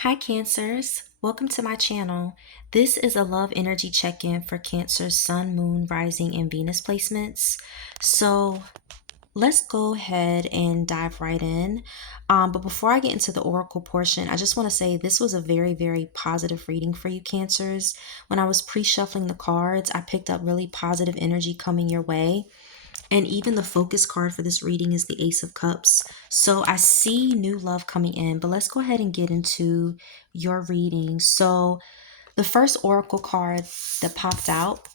Hi, Cancers. Welcome to my channel. This is a love energy check in for Cancer's Sun, Moon, Rising, and Venus placements. So let's go ahead and dive right in. But before I get into the oracle portion, I just want to say this was a very, very positive reading for you, Cancers. When I was pre shuffling the cards, I picked up really positive energy coming your way. And even the focus card for this reading is the Ace of Cups. So I see new love coming in, but let's go ahead and get into your reading. So the first oracle card that popped out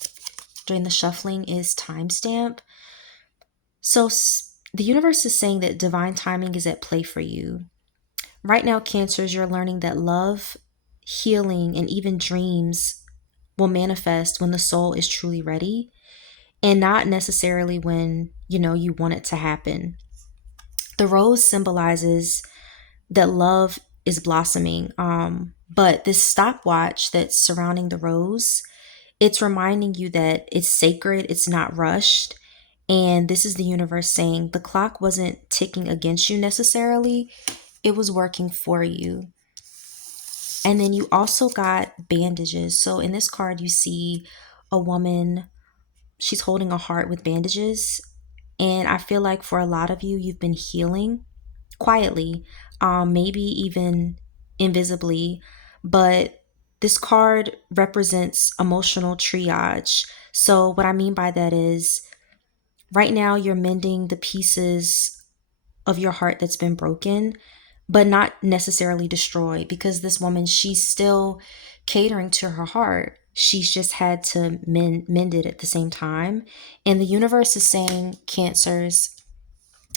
during the shuffling is Timestamp. So the universe is saying that divine timing is at play for you. Right now, Cancers, you're learning that love, healing, and even dreams will manifest when the soul is truly ready and not necessarily when, you want it to happen. The rose symbolizes that love is blossoming. But this stopwatch that's surrounding the rose, it's reminding you that it's sacred, it's not rushed. And this is the universe saying the clock wasn't ticking against you necessarily, it was working for you. And then you also got bandages. So in this card, you see a woman, she's holding a heart with bandages. And I feel like for a lot of you, you've been healing quietly, maybe even invisibly. But this card represents emotional triage. So, what I mean by that is right now you're mending the pieces of your heart that's been broken, but not necessarily destroyed, because this woman, she's still catering to her heart. She's just had to mend it at the same time. And the universe is saying, Cancers,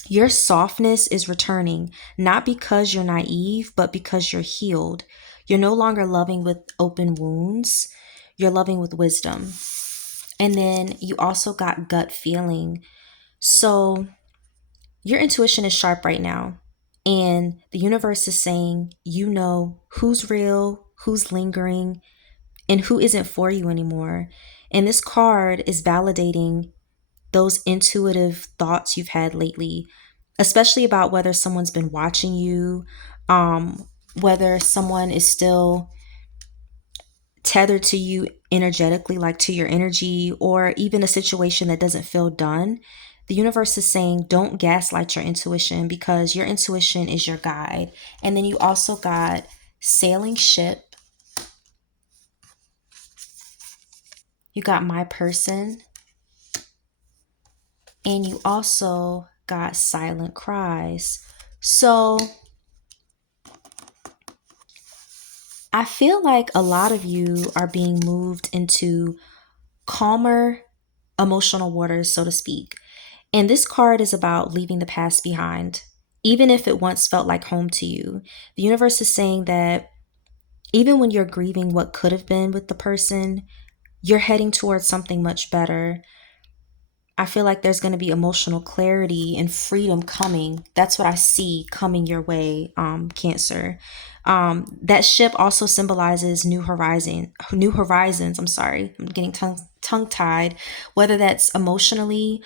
your softness is returning, not because you're naive, but because you're healed. You're no longer loving with open wounds, you're loving with wisdom. And then you also got gut feeling. So your intuition is sharp right now. And the universe is saying, you know who's real, who's lingering, and who isn't for you anymore. And this card is validating those intuitive thoughts you've had lately, especially about whether someone's been watching you, whether someone is still tethered to you energetically, like to your energy, or even a situation that doesn't feel done. The universe is saying, don't gaslight your intuition, because your intuition is your guide. And then you also got sailing ship, you got my person, and you also got silent cries. So I feel like a lot of you are being moved into calmer emotional waters, so to speak. And this card is about leaving the past behind, even if it once felt like home to you. The universe is saying that even when you're grieving what could have been with the person, you're heading towards something much better. I feel like there's going to be emotional clarity and freedom coming. That's what I see coming your way, Cancer. That ship also symbolizes new horizons. I'm sorry, I'm getting tongue tied. Whether that's emotionally,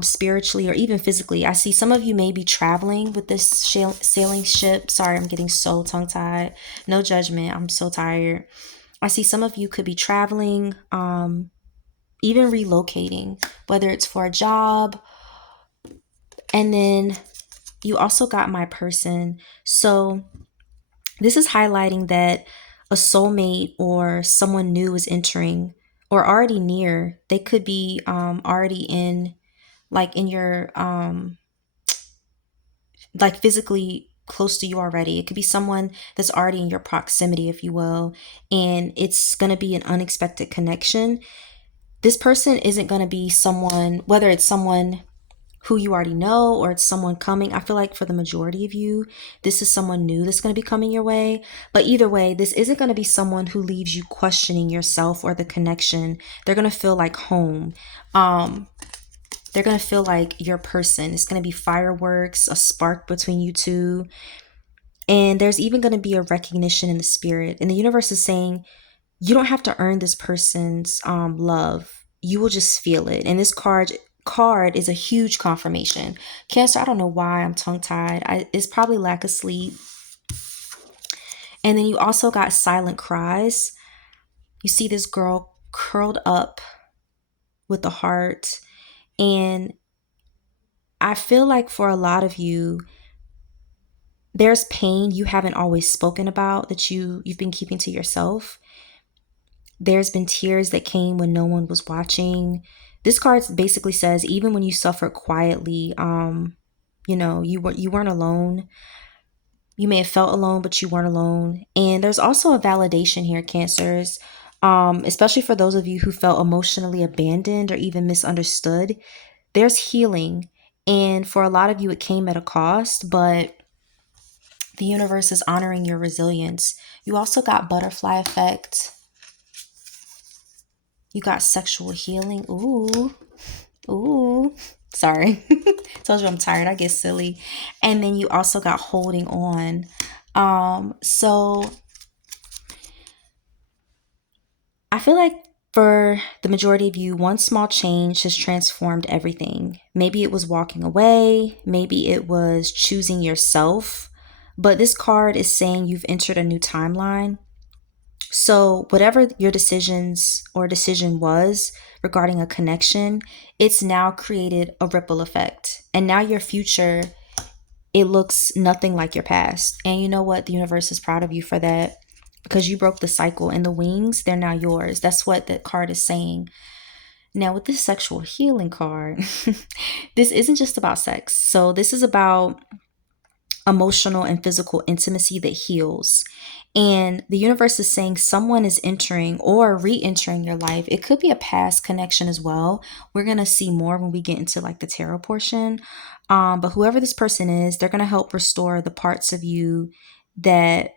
spiritually, or even physically, I see some of you may be traveling with this sailing ship. Sorry, I'm getting so tongue tied. No judgment. I'm so tired. I see some of you could be traveling. Even relocating, whether it's for a job. And then you also got my person. So this is highlighting that a soulmate or someone new is entering or already near. They could be already in, like in your, like physically close to you already. It could be someone that's already in your proximity, if you will. And it's going to be an unexpected connection. This person isn't going to be someone, whether it's someone who you already know or it's someone coming. I feel like for the majority of you, this is someone new that's going to be coming your way. But either way, this isn't going to be someone who leaves you questioning yourself or the connection. They're going to feel like home. They're going to feel like your person. It's going to be fireworks, a spark between you two. And there's even going to be a recognition in the spirit. And the universe is saying, you don't have to earn this person's love. You will just feel it. And this card is a huge confirmation. Cancer, I don't know why I'm tongue tied. It's probably lack of sleep. And then you also got silent cries. You see this girl curled up with a heart. And I feel like for a lot of you, there's pain you haven't always spoken about that you've been keeping to yourself. There's been tears that came when no one was watching. This card basically says even when you suffered quietly, you weren't alone. You may have felt alone, but you weren't alone. And there's also a validation here, Cancers, especially for those of you who felt emotionally abandoned or even misunderstood. There's healing. And for a lot of you, it came at a cost, but the universe is honoring your resilience. You also got butterfly effect. You got sexual healing. Ooh, ooh. Sorry. Told you I'm tired. I get silly. And then you also got holding on. So I feel like for the majority of you, one small change has transformed everything. Maybe it was walking away, maybe it was choosing yourself, but this card is saying you've entered a new timeline. So, whatever your decision was regarding a connection, it's now created a ripple effect. And now your future, it looks nothing like your past. And you know what? The universe is proud of you for that because you broke the cycle, and the wings, they're now yours. That's what that card is saying. Now, with this sexual healing card, this isn't just about sex. So, this is about emotional and physical intimacy that heals. And the universe is saying someone is entering or re entering your life. It could be a past connection as well. We're going to see more when we get into like the tarot portion. But whoever this person is, they're going to help restore the parts of you that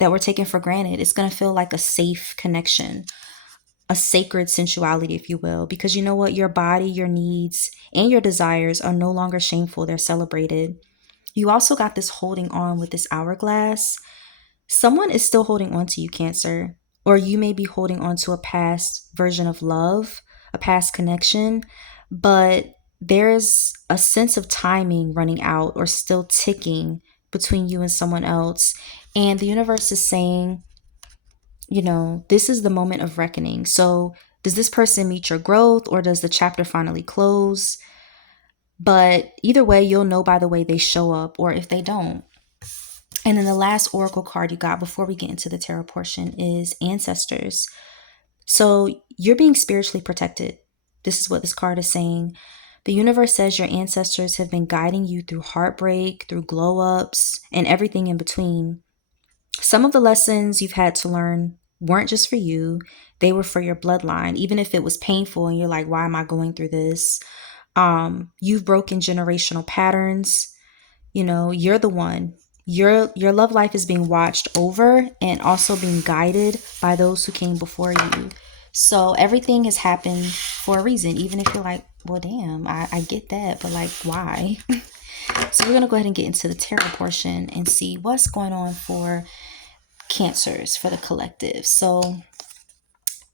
were taken for granted. It's going to feel like a safe connection, a sacred sensuality, if you will, because you know what? Your body, your needs, and your desires are no longer shameful. They're celebrated. You also got this holding on with this hourglass. Someone is still holding on to you, Cancer, or you may be holding on to a past version of love, a past connection, but there's a sense of timing running out or still ticking between you and someone else. And the universe is saying, this is the moment of reckoning. So, does this person meet your growth or does the chapter finally close? But either way, you'll know by the way they show up or if they don't. And then the last oracle card you got before we get into the tarot portion is ancestors. So you're being spiritually protected. This is what this card is saying. The universe says your ancestors have been guiding you through heartbreak, through glow ups, and everything in between. Some of the lessons you've had to learn weren't just for you, they were for your bloodline. Even if it was painful and you're like, why am I going through this? You've broken generational patterns. You're the one. Your love life is being watched over and also being guided by those who came before you. So everything has happened for a reason, even if you're like, well, damn, I get that, but like, why? So we're going to go ahead and get into the tarot portion and see what's going on for Cancers, for the collective. So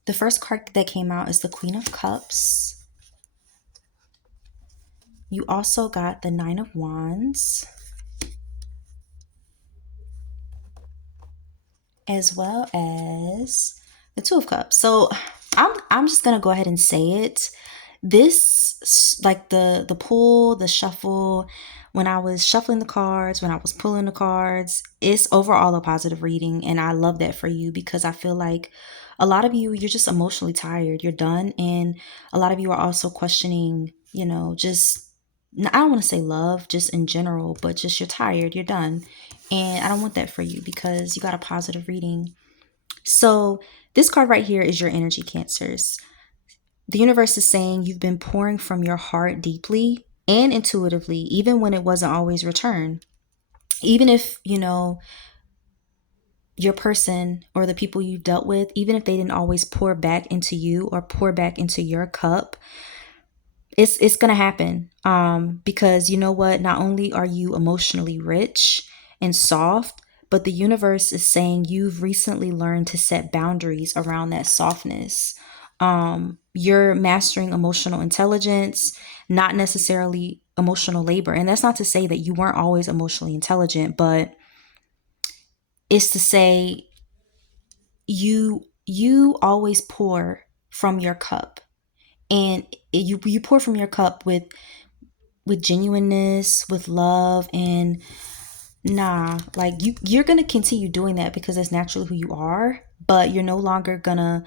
the first card that came out is the Queen of Cups. You also got the Nine of Wands, as well as the Two of Cups. So I'm just gonna go ahead and say it. This, like the pull, the shuffle, when I was shuffling the cards, when I was pulling the cards, it's overall a positive reading, and I love that for you because I feel like a lot of you, you're just emotionally tired. You're done, and a lot of you are also questioning, just, I don't want to say love just in general, but just you're tired, you're done. And I don't want that for you because you got a positive reading. So this card right here is your energy, Cancers. The universe is saying you've been pouring from your heart deeply and intuitively, even when it wasn't always returned. Even if, your person or the people you've dealt with, even if they didn't always pour back into you or pour back into your cup, it's gonna happen, because you know what, not only are you emotionally rich and soft, but the universe is saying you've recently learned to set boundaries around that softness. You're mastering emotional intelligence, not necessarily emotional labor. And that's not to say that you weren't always emotionally intelligent, but is to say you always pour from your cup, and you pour from your cup with genuineness, with love, and nah, like you're gonna continue doing that because that's naturally who you are, but you're no longer gonna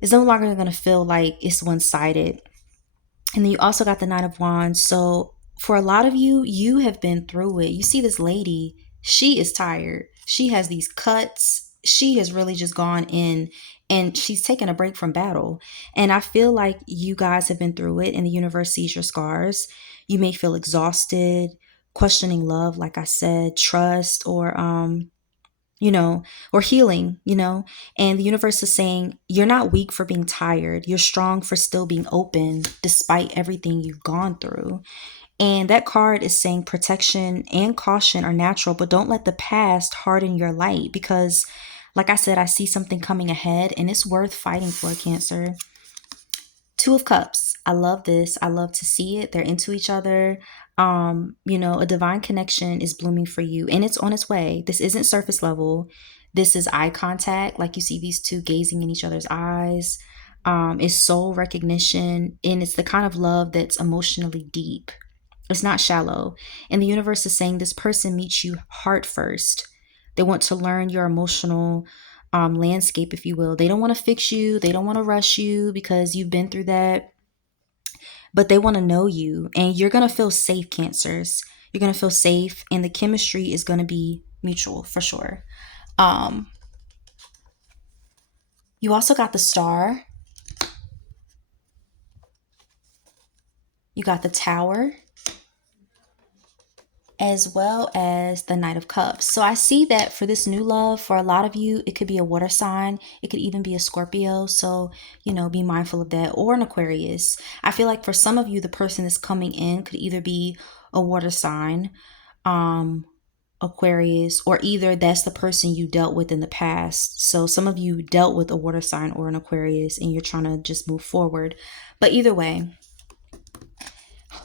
it's no longer gonna feel like it's one-sided. And then you also got the Knight of Wands. So for a lot of you, you have been through it. You see this lady, she is tired. She has these cuts. She has really just gone in and she's taken a break from battle. And I feel like you guys have been through it and the universe sees your scars. You may feel exhausted, questioning love, like I said, trust, or or healing, and the universe is saying you're not weak for being tired. You're strong for still being open despite everything you've gone through. And that card is saying protection and caution are natural, but don't let the past harden your light because, like I said, I see something coming ahead and it's worth fighting for, Cancer. Two of Cups. I love this. I love to see it. They're into each other. A divine connection is blooming for you and it's on its way. This isn't surface level. This is eye contact. Like you see these two gazing in each other's eyes. It's soul recognition and it's the kind of love that's emotionally deep. It's not shallow. And the universe is saying this person meets you heart first. They want to learn your emotional landscape, if you will. They don't want to fix you. They don't want to rush you because you've been through that. But they want to know you. And you're going to feel safe, Cancers. You're going to feel safe. And the chemistry is going to be mutual for sure. You also got the Star. You got the Tower, as well as the Knight of Cups. So I see that for this new love, for a lot of you, it could be a water sign. It could even be a Scorpio. So, be mindful of that, or an Aquarius. I feel like for some of you, the person that's coming in could either be a water sign, Aquarius, or either that's the person you dealt with in the past. So some of you dealt with a water sign or an Aquarius and you're trying to just move forward. But either way,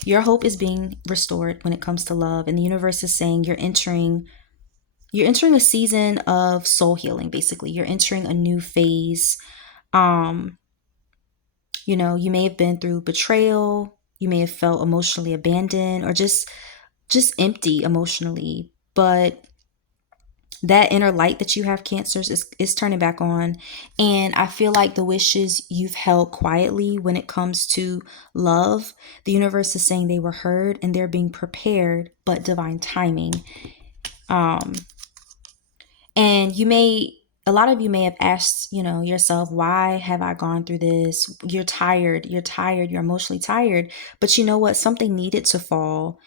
your hope is being restored when it comes to love, and the universe is saying you're entering a season of soul healing. Basically, you're entering a new phase. You may have been through betrayal, you may have felt emotionally abandoned, or just empty emotionally, but that inner light that you have, Cancers, is turning back on. And I feel like the wishes you've held quietly when it comes to love, the universe is saying they were heard and they're being prepared, but divine timing. And a lot of you may have asked, yourself, why have I gone through this? You're tired, you're emotionally tired. But you know what? Something needed to fall.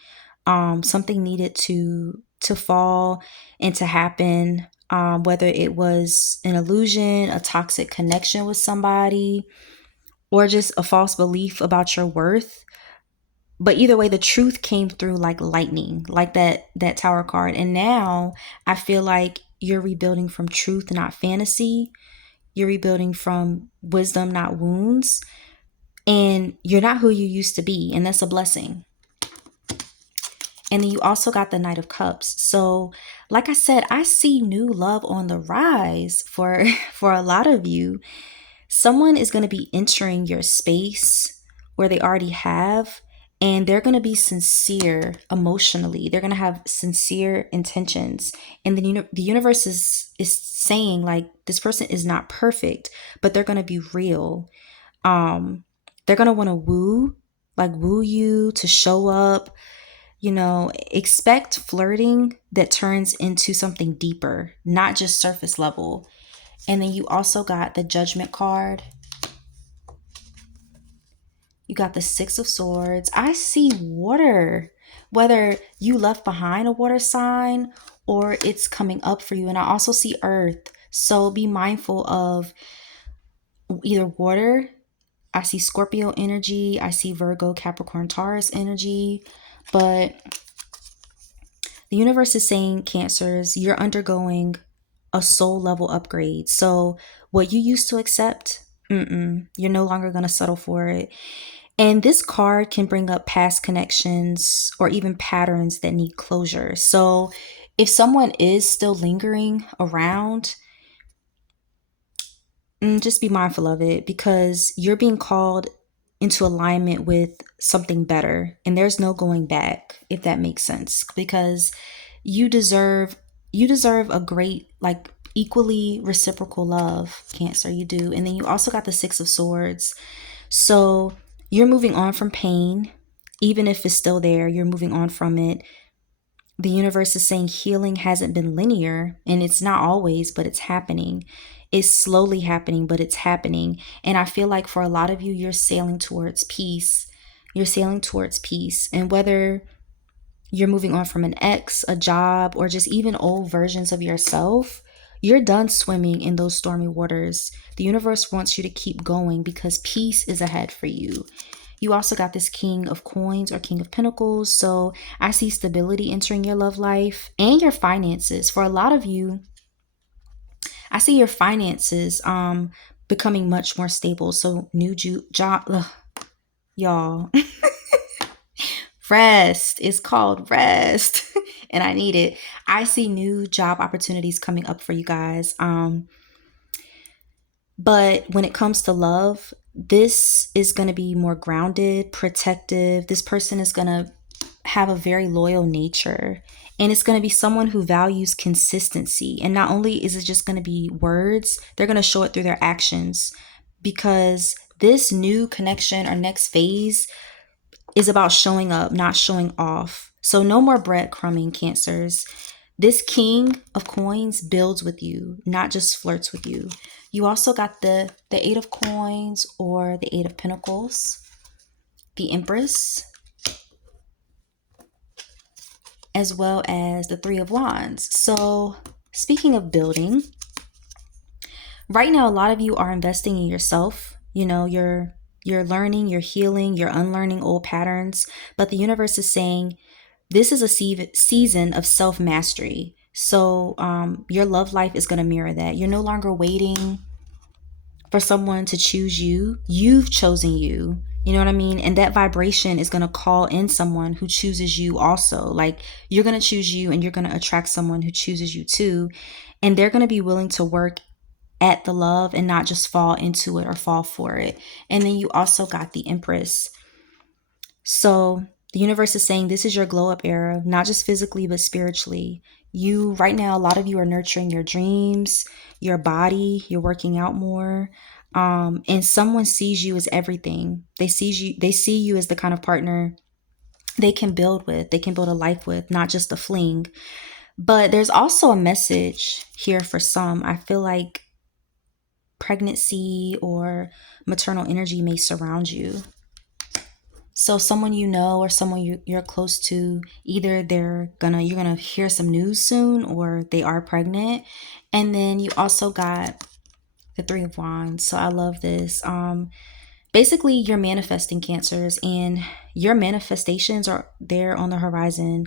Something needed to fall and to happen, whether it was an illusion, a toxic connection with somebody, or just a false belief about your worth. But either way, the truth came through like lightning, like that Tower card. And now I feel like you're rebuilding from truth, not fantasy. You're rebuilding from wisdom, not wounds. And you're not who you used to be, and that's a blessing. And then you also got the Knight of Cups. So, like I said, I see new love on the rise for for a lot of you. Someone is going to be entering your space where they already have, and they're going to be sincere emotionally. They're going to have sincere intentions. And the universe is saying like this person is not perfect, but they're going to be real. They're going to want to woo you, to show up. Expect flirting that turns into something deeper, not just surface level. And then you also got the Judgment card. You got the Six of Swords. I see water, whether you left behind a water sign or it's coming up for you. And I also see Earth. So be mindful of either water. I see Scorpio energy. I see Virgo, Capricorn, Taurus energy. But the universe is saying, Cancers, you're undergoing a soul level upgrade. So what you used to accept, you're no longer going to settle for it. And this card can bring up past connections or even patterns that need closure. So If someone is still lingering around, just be mindful of it, because you're being called into alignment with something better, and there's no going back, if that makes sense, because you deserve you deserve a great, like, equally reciprocal love, Cancer. You do. And then you also got the Six of Swords. So you're moving on from pain. Even if it's still there, you're moving on from it. The universe is saying healing hasn't been linear, and it's not always, but it's happening. It's slowly happening, but it's happening. And I feel like for a lot of you, you're sailing towards peace. You're sailing towards peace. And whether you're moving on from an ex, a job, or just even old versions of yourself, you're done swimming in those stormy waters. The universe wants you to keep going because peace is ahead for you. You also got this King of Coins or King of Pentacles. So I see stability entering your love life and your finances. For a lot of you, I see your finances becoming much more stable. So new job, y'all. Rest is called rest. And I need it. I see new job opportunities coming up for you guys. But when it comes to love, this is going to be more grounded, protective. This person is going to have a very loyal nature. And it's going to be someone who values consistency. And not only is it just going to be words, they're going to show it through their actions. Because this new connection or next phase is about showing up, not showing off. So no more breadcrumbing, Cancers. This King of Coins builds with you, not just flirts with you. You also got the Eight of Coins or the Eight of Pentacles, the Empress, as well as the Three of Wands. So speaking of building, right now a lot of you are investing in yourself. You know, you're learning, you're healing, you're unlearning old patterns. But the universe is saying this is a season of self-mastery. So your love life is going to mirror that. You're no longer waiting for someone to choose you. You've chosen you. You know what I mean? And that vibration is going to call in someone who chooses you also. Like, you're going to choose you and you're going to attract someone who chooses you too. And they're going to be willing to work at the love and not just fall into it or fall for it. And then you also got the Empress. So the universe is saying this is your glow up era, not just physically, but spiritually. You, right now, a lot of you are nurturing your dreams, your body, you're working out more. And someone sees you as everything. They see you as the kind of partner they can build with, they can build a life with, not just a fling. But there's also a message here for some. I feel like pregnancy or maternal energy may surround you. So someone you know or someone you're close to, either you're gonna hear some news soon, or they are pregnant. And then you also got the Three of Wands. So I love this. Basically you're manifesting, Cancers, and your manifestations are there on the horizon.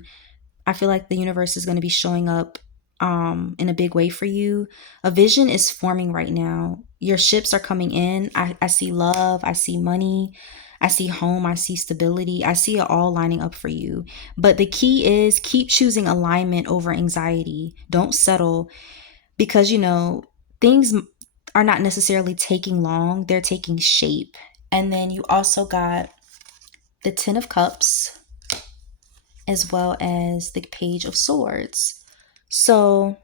I feel like the universe is going to be showing up in a big way for you. A vision is forming right now. Your ships are coming in. I see love. I see money. I see home. I see stability. I see it all lining up for you. But the key is keep choosing alignment over anxiety. Don't settle, because, things are not necessarily taking long. They're taking shape. And then you also got the Ten of Cups, as well as the Page of Swords. So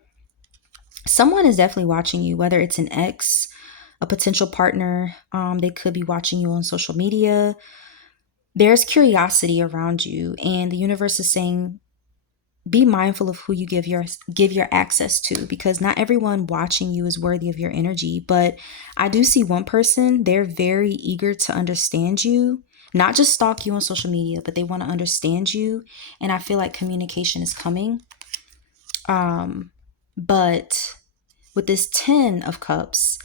someone is definitely watching you, whether it's an ex, a potential partner. They could be watching you on social media. There's curiosity around you, and the universe is saying, be mindful of who you give your access to, because not everyone watching you is worthy of your energy. But I do see one person, they're very eager to understand you, not just stalk you on social media, but they want to understand you. And I feel like communication is coming. But with this 10 of Cups,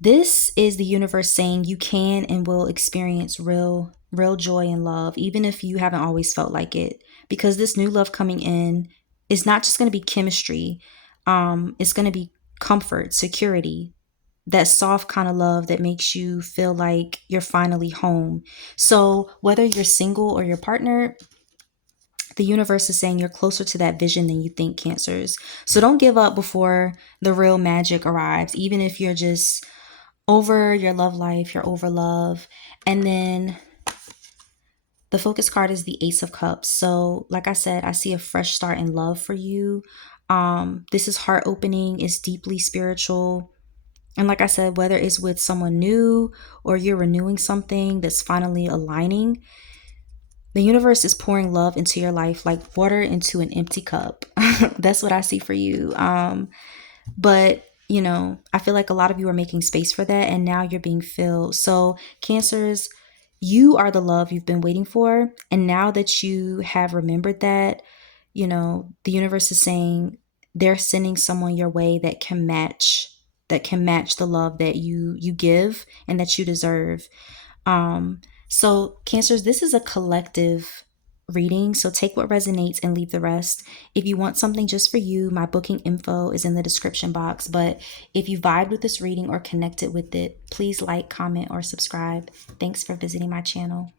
this is the universe saying you can and will experience real joy and love, even if you haven't always felt like it. Because this new love coming in is not just going to be chemistry. It's going to be comfort, security, that soft kind of love that makes you feel like you're finally home. So whether you're single or your partner, The universe is saying you're closer to that vision than you think, Cancers. So don't give up before the real magic arrives, even if you're just over your love life, you're over love. And then the focus card is the Ace of Cups. So, like I said, I see a fresh start in love for you. This is heart opening, it's deeply spiritual. And like I said, whether it's with someone new or you're renewing something that's finally aligning, the universe is pouring love into your life like water into an empty cup. That's what I see for you. But you know, I feel like a lot of you are making space for that and now you're being filled. So, Cancers, you are the love you've been waiting for. And now that you have remembered that, you know, the universe is saying they're sending someone your way that can match the love that you give and that you deserve. So, Cancers, this is a collective reading. So take what resonates and leave the rest. If you want something just for you, my booking info is in the description box. But if you vibed with this reading or connected with it, please like, comment, or subscribe. Thanks for visiting my channel.